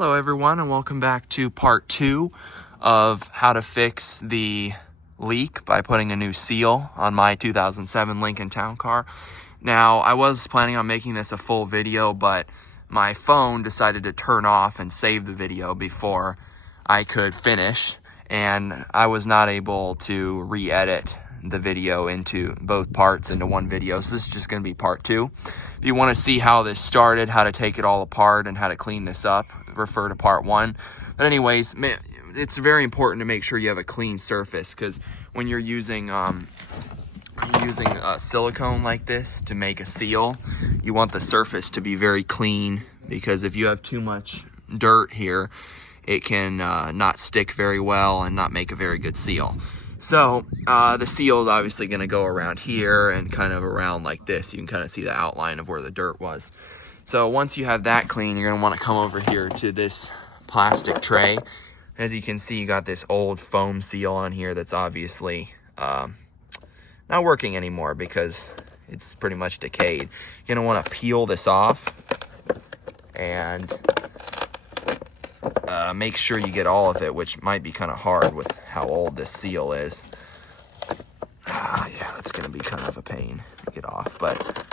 Hello everyone, and welcome back to part 2 of how to fix the leak by putting a new seal on my 2007 Lincoln Town Car. Now, I was planning on making this a full video, but my phone decided to turn off and save the video before I could finish, and I was not able to re-edit the video into both parts into one video, so this is just going to be part 2. If you want to see how this started, how to take it all apart, and how to clean this up, refer to part 1. But anyways, it's very important to make sure you have a clean surface, because when you're using silicone like this to make a seal, you want the surface to be very clean, because if you have too much dirt here, it can not stick very well and not make a very good seal. So the seal is obviously going to go around here and kind of around like this. You can kind of see the outline of where the dirt was. So once you have that clean, you're going to want to come over here to this plastic tray. As you can see, you got this old foam seal on here that's obviously not working anymore because it's pretty much decayed. You're going to want to peel this off and make sure you get all of it, which might be kind of hard with how old this seal is. Yeah, that's going to be kind of a pain to get off, but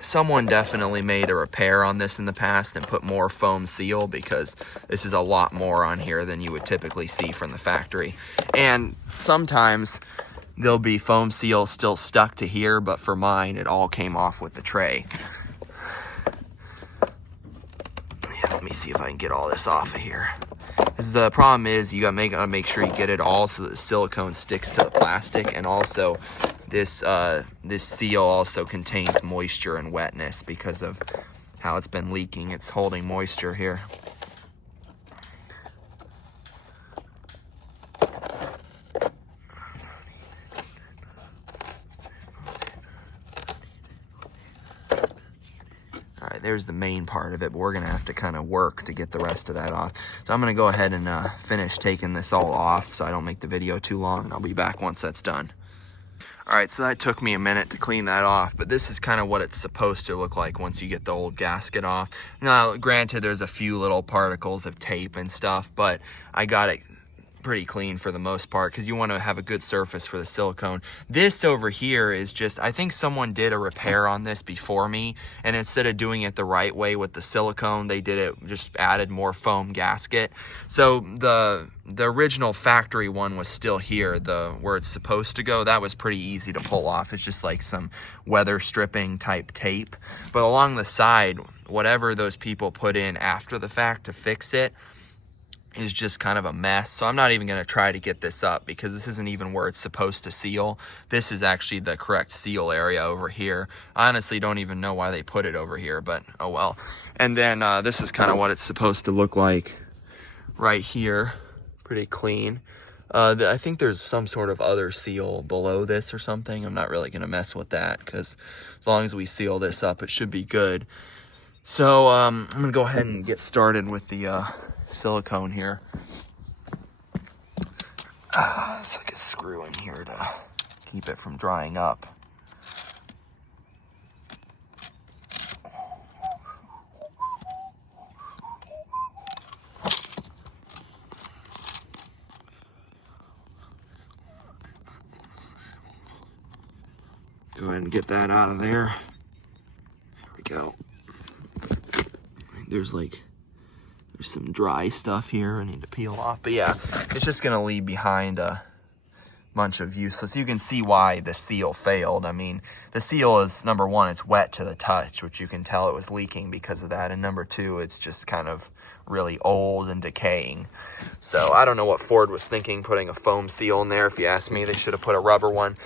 someone definitely made a repair on this in the past and put more foam seal, because this is a lot more on here than you would typically see from the factory. And sometimes there'll be foam seal still stuck to here, but for mine, it all came off with the tray. Yeah, let me see if I can get all this off of here. Because the problem is, you gotta make sure you get it all so that the silicone sticks to the plastic, and also this seal also contains moisture and wetness because of how it's been leaking. It's holding moisture here. Alright, there's the main part of it, but we're going to have to kind of work to get the rest of that off. So I'm going to go ahead and finish taking this all off so I don't make the video too long, and I'll be back once that's done. Alright, so that took me a minute to clean that off, but this is kind of what it's supposed to look like once you get the old gasket off. Now, granted, there's a few little particles of tape and stuff, but I got it pretty clean for the most part, because you want to have a good surface for the silicone. This over here is just, I think someone did a repair on this before me, and instead of doing it the right way with the silicone, they did it, just added more foam gasket. So the original factory one was still here, where it's supposed to go. That was pretty easy to pull off. It's just like some weather stripping type tape. But along the side, whatever those people put in after the fact to fix it is just kind of a mess. So I'm not even going to try to get this up, because this isn't even where it's supposed to seal. This is actually the correct seal area over here. I honestly don't even know why they put it over here, but oh well. And then this is kind of what it's supposed to look like right here. Pretty clean. I think there's some sort of other seal below this or something. I'm not really going to mess with that, because as long as we seal this up, it should be good. So I'm going to go ahead and get started with the silicone here. It's like a screw in here to keep it from drying up. Go ahead and get that out of there. There we go. There's some dry stuff here I need to peel off. But yeah, it's just going to leave behind a bunch of useless. You can see why the seal failed. I mean, the seal is, number one, it's wet to the touch, which you can tell it was leaking because of that. And number two, it's just kind of really old and decaying. So I don't know what Ford was thinking putting a foam seal in there. If you ask me, they should have put a rubber one.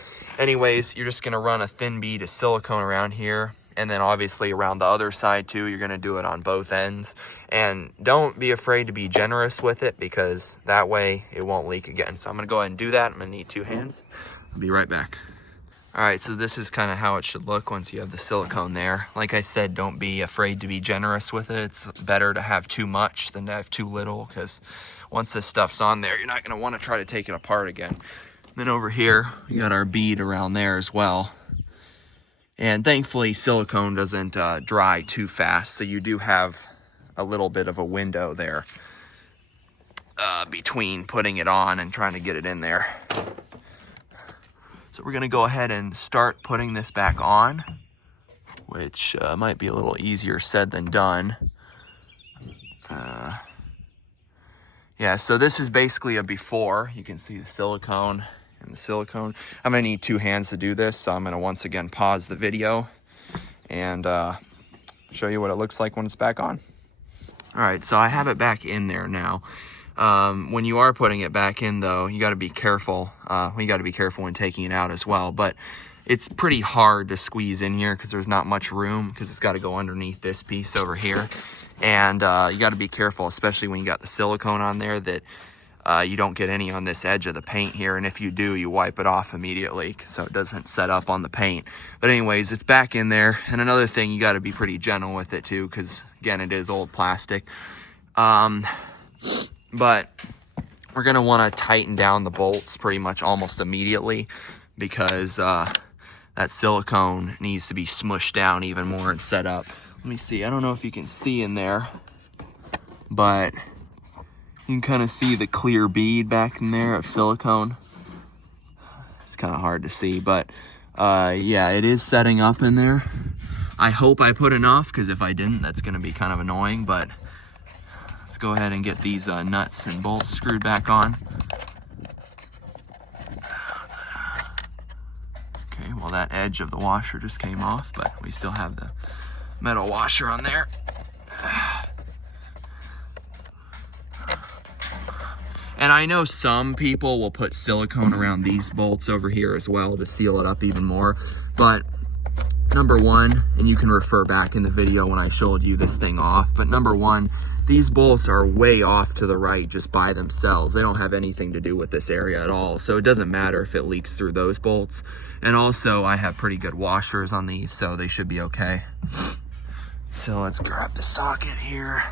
Anyways, you're just going to run a thin bead of silicone around here, and then obviously around the other side too. You're going to do it on both ends. And don't be afraid to be generous with it, because that way it won't leak again. So I'm going to go ahead and do that. I'm going to need 2 hands. I'll be right back. Alright, so this is kind of how it should look once you have the silicone there. Like I said, don't be afraid to be generous with it. It's better to have too much than to have too little, because once this stuff's on there, you're not going to want to try to take it apart again. Then over here, we got our bead around there as well. And thankfully silicone doesn't dry too fast, so you do have a little bit of a window there between putting it on and trying to get it in there. So we're gonna go ahead and start putting this back on, which might be a little easier said than done. Yeah, so this is basically a before. You can see the silicone and the silicone. I'm gonna need 2 hands to do this, so I'm gonna once again pause the video and show you what it looks like when it's back on. All right, so I have it back in there now. When you are putting it back in though, you gotta be careful. You gotta be careful when taking it out as well, but it's pretty hard to squeeze in here because there's not much room, because it's gotta go underneath this piece over here. And you gotta be careful, especially when you got the silicone on there, that you don't get any on this edge of the paint here. And if you do, you wipe it off immediately so it doesn't set up on the paint. But anyways, it's back in there. And another thing, you gotta be pretty gentle with it too, because again, it is old plastic. But we're gonna wanna tighten down the bolts pretty much almost immediately, because that silicone needs to be smushed down even more and set up. Let me see, I don't know if you can see in there, but you can kind of see the clear bead back in there of silicone. It's kind of hard to see, but yeah, it is setting up in there. I hope I put enough, because if I didn't, that's gonna be kind of annoying, but let's go ahead and get these nuts and bolts screwed back on. Okay, well that edge of the washer just came off, but we still have the metal washer on there. And I know some people will put silicone around these bolts over here as well to seal it up even more, but number one, and you can refer back in the video when I showed you this thing off, but number one, these bolts are way off to the right just by themselves. They don't have anything to do with this area at all, so it doesn't matter if it leaks through those bolts. And also, I have pretty good washers on these, so they should be okay. So let's grab the socket here.